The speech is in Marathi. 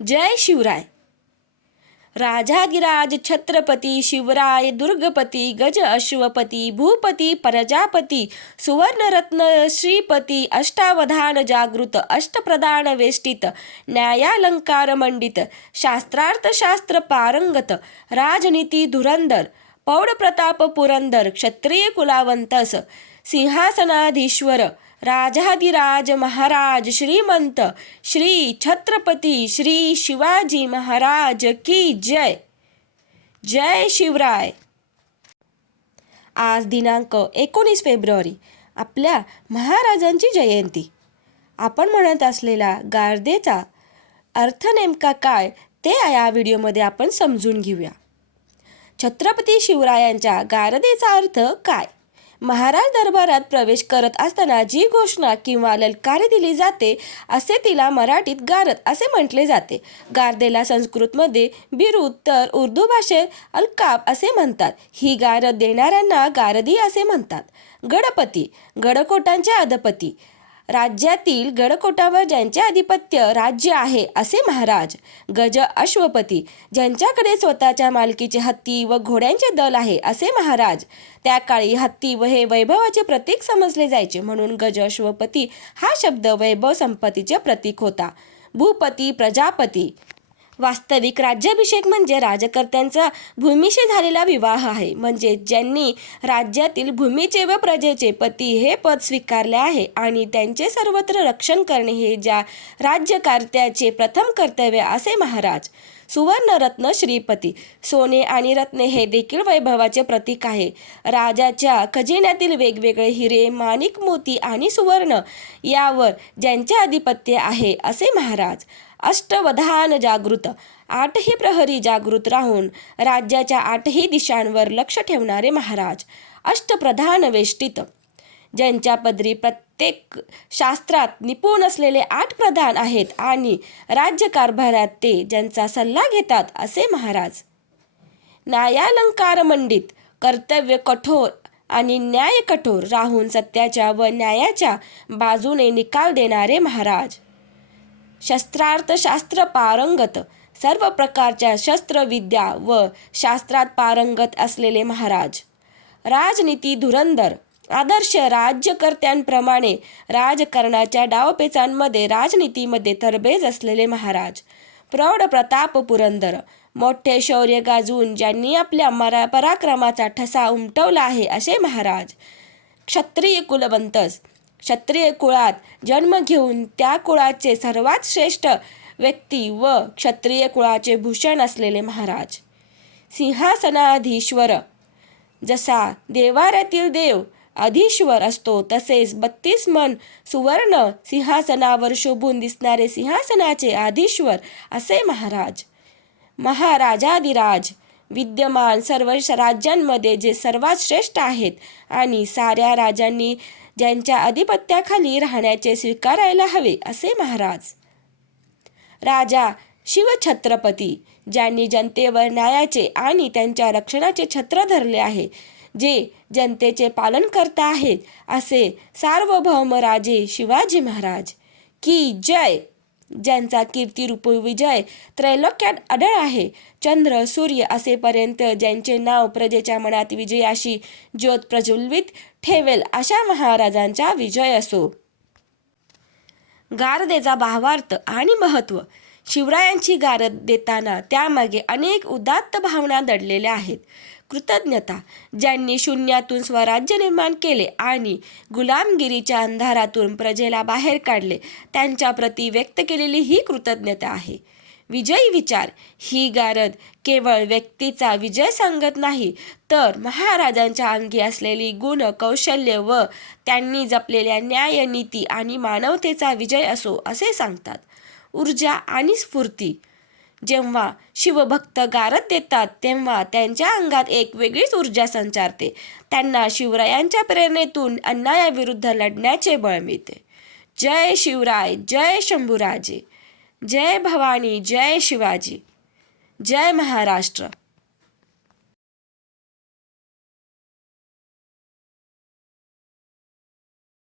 जय शिवराय. राजाधिराज छत्रपती शिवराय दुर्गपती गज अश्वपती भूपती प्रजापती सुवर्णरत्न श्रीपती अष्टावधान जागृत अष्टप्रधान वेष्टित न्यायालंकार मंडित शास्त्रार्थ शास्त्र पारंगत राजनीती धुरंधर पौढ प्रताप पुरंदर क्षत्रिय कुलावंतस सिंहासनाधीश्वर राजाधिराज महाराज श्रीमंत श्री छत्रपती श्री शिवाजी महाराज की जय. जय शिवराय. आज दिनांक 19 फेब्रुवारी आपल्या महाराजांची जयंती. आपण म्हणत असलेला गारदेचा अर्थ नेमका काय ते या व्हिडिओमध्ये आपण समजून घेऊया. छत्रपती शिवरायांच्या गारदेचा अर्थ काय? महाराज दरबारात प्रवेश करत असताना जी घोषणा किंवा ललकारी दिली जाते असे तिला मराठीत गारद असे म्हटले जाते. गारदेला संस्कृतमध्ये बिरुद तर उर्दू भाषेत अलकाब असे म्हणतात. ही गारद देणाऱ्यांना गारदी असे म्हणतात. गडपती गडकोटांचे अधिपती, राज्यातील गडकोटावर ज्यांचे आधिपत्य राज्य आहे असे महाराज. गज अश्वपती ज्यांच्याकडे स्वतःच्या मालकीचे हत्ती व घोड्यांचे दल आहे असे महाराज. त्या काळी हत्ती व हे वैभवाचे प्रतीक समजले जायचे म्हणून गज अश्वपती हा शब्द वैभव संपत्तीचे प्रतीक होता. भूपती प्रजापती वास्तविक राज्याभिषेक म्हणजे राजकर्त्यांचा भूमीशी झालेला विवाह आहे. म्हणजे ज्यांनी राज्यातील भूमीचे व प्रजेचे पती हे पद स्वीकारले आहे आणि त्यांचे सर्वत्र रक्षण करणे हे ज्या राज्यकर्त्याचे प्रथम कर्तव्य असे महाराज. सुवर्णरत्न श्रीपती सोने आणि रत्ने हे देखील वैभवाचे प्रतीक आहे. राजाच्या खजिन्यातील वेगवेगळे हिरे माणिक मोती आणि सुवर्ण यावर ज्यांचे आधिपत्य आहे असे महाराज. अष्टवधान जागृत आठही प्रहरी जागृत राहून राज्याच्या आठही दिशांवर लक्ष ठेवणारे महाराज. अष्टप्रधान वेष्टित ज्यांच्या पदरी प्रत्येक शास्त्रात निपुण असलेले 8 प्रधान आहेत आणि राज्यकारभारात ते ज्यांचा सल्ला घेतात असे महाराज. न्यायालंकार मंडित कर्तव्य कठोर आणि न्याय कठोर राहून सत्याच्या व न्यायाच्या बाजूने निकाल देणारे महाराज. शस्त्रार्थ शास्त्र पारंगत सर्व प्रकारच्या शस्त्रविद्या व शास्त्रात पारंगत असलेले महाराज. राजनीती धुरंधर आदर्श राज्यकर्त्यांप्रमाणे राजकारणाच्या डावपेचांमध्ये राजनीतीमध्ये तरबेज असलेले महाराज. प्रौढ प्रताप पुरंदर मोठे शौर्य गाजवून ज्यांनी आपल्या पराक्रमाचा ठसा उमटवला आहे असे महाराज. क्षत्रिय कुलवंतस क्षत्रिय कुळात जन्म घेऊन त्या कुळाचे सर्वात श्रेष्ठ व्यक्ती व क्षत्रिय कुळाचे भूषण असलेले महाराज. सिंहासनाधीश्वर जसा देवाऱ्यातील देव अधीश्वर असतो तसेच 32 मन सुवर्ण सिंहासनावर शोभून दिसणारे सिंहासनाचे अधीश्वर असे महाराज. महाराजाधिराज विद्यमान सर्व राज्यांमध्ये जे सर्वात श्रेष्ठ आहेत आणि साऱ्या राजांनी ज्यांच्या अधिपत्याखाली राहण्याचे स्वीकारायला हवे असे महाराज. राजा शिवछत्रपती ज्यांनी जनतेवर न्यायाचे आणि त्यांच्या रक्षणाचे छत्र धरले आहे, जे जनतेचे पालन करता आहेत असे सार्वभौम राजे शिवाजी महाराज की जय. ज्यांचा कीर्तिरूप विजय त्रैलोक्यात आढळ आहे. चंद्र सूर्य असेपर्यंत ज्यांचे नाव प्रजेच्या मनात विजयाशी ज्योत प्रज्वलित ठेवेल अशा महाराजांचा विजय असो. गारदेचा भावार्थ आणि महत्त्व. शिवरायांची गारद देताना त्यामागे अनेक उदात्त भावना दडलेल्या आहेत. कृतज्ञता ज्यांनी शून्यातून स्वराज्य निर्माण केले आणि गुलामगिरीच्या अंधारातून प्रजेला बाहेर काढले त्यांच्या प्रती व्यक्त केलेली ही कृतज्ञता आहे. विजयी विचार ही गारद केवळ व्यक्तीचा विजय सांगत नाही तर महाराजांच्या अंगी असलेली गुण कौशल्य व त्यांनी जपलेल्या न्याय नीती आणि मानवतेचा विजय असो असे सांगतात. ऊर्जा आणि स्फूर्ती जेव्हा शिवभक्त गारद देतात तेव्हा त्यांच्या अंगात एक वेगळीच ऊर्जा संचारते. त्यांना शिवरायांच्या प्रेरणेतून अन्यायाविरुद्ध लढण्याचे बळ मिळते. जय शिवराय. जय शंभूराजे. जय भवानी. जय शिवाजी. जय महाराष्ट्र.